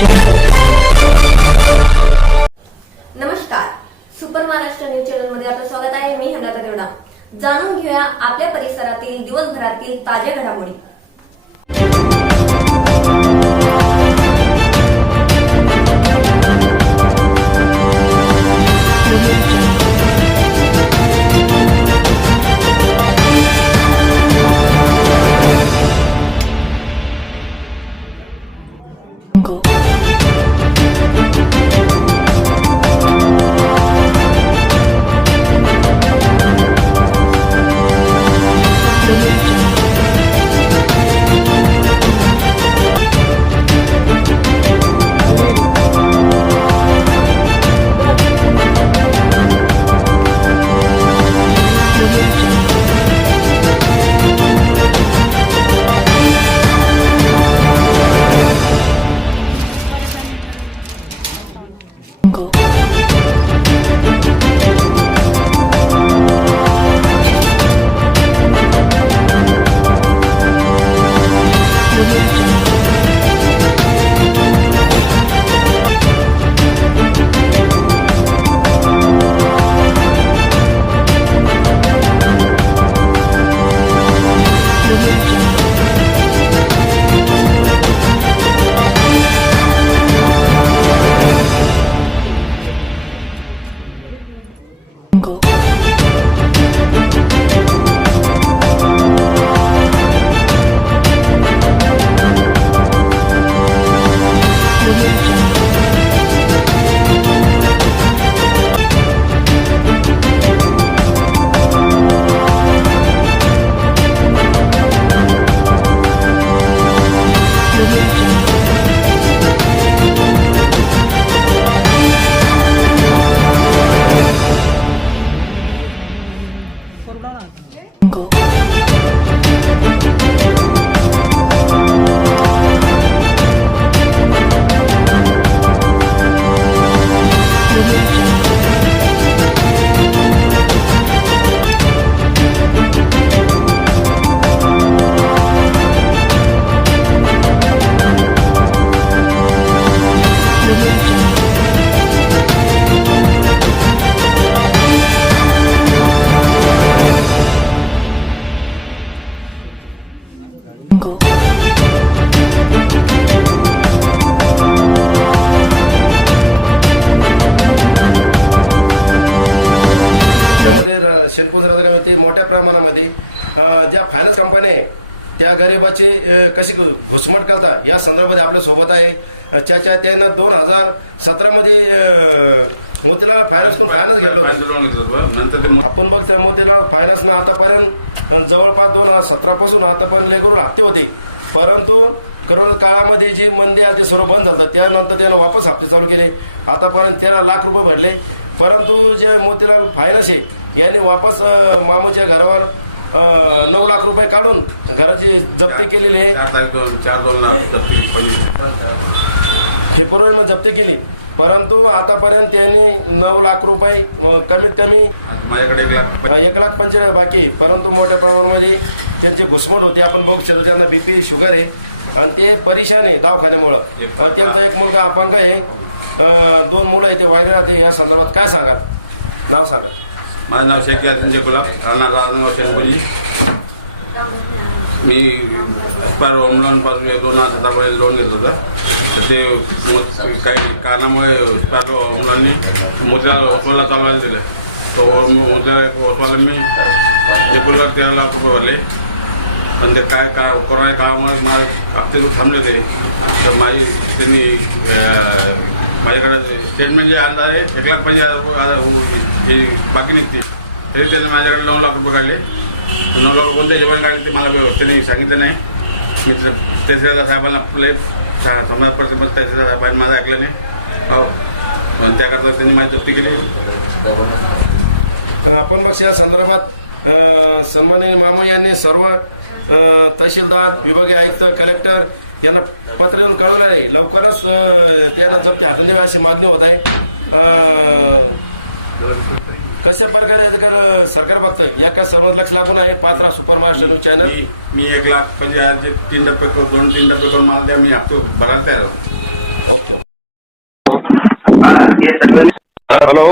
नमस्कार, super Maharashtra news channel मध्ये आपलं स्वागत आहे. मी हेमलता देवडा. जाणून घेऊया आपल्या परिसरातील दिवसभरातील ताज्या घडामोडी. मोठ्या प्रमाणामध्ये ज्या फायनान्स कंपन्या आहे त्या गरिबाची कशी घुसमट करतात या संदर्भात आपल्या सोबत आहे. त्यांना 2017 मध्ये मोतीलाल फायनान्स घेतलं. आपण बघतो मोतीलाल फायनान्सनं आतापर्यंत जवळपास 2017 पासून आतापर्यंत लय करून हप्ते होते, परंतु कोरोना काळामध्ये जी मंदी आहे ते सर्व बंद झालं. त्यानंतर त्यानं वापस हप्ते चालू केले. आतापर्यंत 13 लाख रुपये भरले, परंतु जे मोतीलाल फायनान्स आहे यांनी वापस मामाच्या घरावर 9 लाख रुपये काढून घराची जप्ती केलेली आहे. फेब्रुवारीला जप्ती केली, परंतु आतापर्यंत त्यांनी 9 लाख रुपये कमीत कमी माझ्याकडे 1,45,000 बाकी, परंतु मोठ्या प्रमाणामध्ये त्यांची घुसमट होती. आपण बघू शकतो त्यांना बीपी शुगर आहे आणि ते परेशान आहे दवाखान्यामुळं. त्यांचा एक मुलगा अपंग आहे, 2 मुलं आहे ते वायरल राहते. या संदर्भात काय सांगा? नाव सांगा. माझं नाव शेख संजय गुलाब, राहणार राजनगाव शेनपुरी. मी स्पार होम लोन पासून 2017 लोन घेतलं होतं. तर ते काही कारणामुळे स्पार होम लोननी मोतीलाल ओसवाला चालवायला दिलं. तो मोतीलाल ओसवाला मी एकूण 13 लाख रुपये भरले. पण ते काय कोरोना काळामुळे मला हप्ते थांबले होते. तर त्यांनी माझ्याकडे स्टेटमेंट जे आणणार आहे 1,50,000 बाकी निघते, तरी त्यांनी माझ्याकडे 9 लाख रुपये काढले. 9 लाख कोणत्या जेवण काढले ते मला त्यांनी सांगितलं नाही. मी तहसीलदार साहेबांना लय समाज पडते, पण तहसीलदार साहेबांनी माझं ऐकलं नाही. हो, त्याकरता त्यांनी माझी जप्ती केली. आपण बस या संदर्भात सन्माननीय मामा यांनी सर्व तहसीलदार, विभागीय आयुक्त, कलेक्टर यांना पत्र देऊन कळवलं आहे. लवकरच त्यांना जप्ती हातात द्यावी अशी मागणी होत आहे. कशा प्रकारे सरकार बघतं या काय समज लक्ष लागून आहे. पात्रा सुपर महाराष्ट्र चॅनल. मी 1 लाख म्हणजे आज 3 टप्पे 2-3 टप्पे करून मला द्या, मी हप्ते भरायला तयार. हॅलो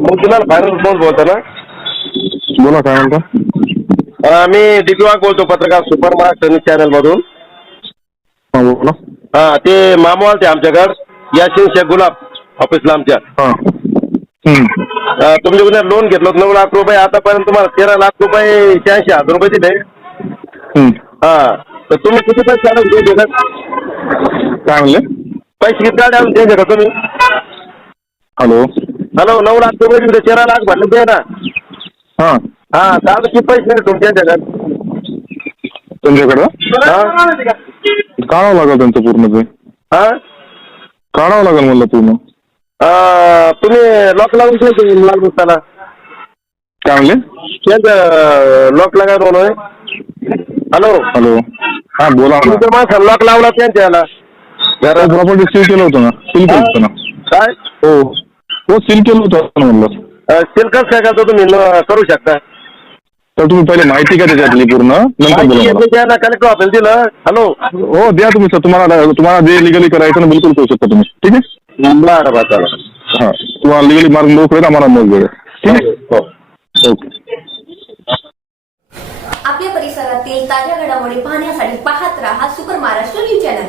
मोतीलाल फायनान्स बोल बोलतो ना. बोला काय म्हणता. मी डीपी वाघ बोलतो, पत्रकार सुपर महाराष्ट्र न्यूज चॅनल मधून. हा बोला. ते मामू आलते आमच्याकडे, यासिन शेख गुलाब ऑफिसला आमच्या. तुमच्याकडून लोन घेतलं होतं 9 लाख रुपये. आतापर्यंत तुम्हाला 13 लाख रुपये 86,000 रुपये दिले. तर तुम्ही किती पैसे काढून देतात? काय म्हणले? पैसे किती काढे आणून द्यायचे का तुम्ही? हॅलो 9 लाख रुपये दिले, 13 लाख भरले ते ना. हा काढून किती पैसे दिले तुमच्या जगात? तुमच्याकडं काढावं लागेल त्यांचं पूर्ण ते. काढावं लागेल म्हणलं पूर्ण. तुम्ही लॉक लावून ठेवतो लाल बुस्ताला. काय म्हणले? लॉक लागा दोन. हॅलो हॅलो हा बोला ना. तुमच्या माणसाला लॉक लावला त्यांच्या प्रॉपर्टी सील केलं होतं ना. सील केलं होतं ना. काय? हो सील केलं होतं म्हणलं. सिल्कच काय करतो तुम्ही करू शकता. तर तुम्ही पहिले माहिती का त्याच्यातली पूर्ण, नंतर बोला मला. कलेक्टर ऑफिस दिलं. हॅलो हो द्या तुम्ही सर. तुम्हाला जे लिगली करायचं ना बिलकुल करू शकता तुम्ही. ठीक आहे. बरं बरं चला. हा तुम्हाला लिगली मार्ग मोकळेल, आम्हाला मग वेळ. ठीक आहे. ओके. आपल्या परिसरातील ताज्या घडामोडी पाहण्यासाठी पाहत राहा सुपर महाराष्ट्र न्यूज चॅनल.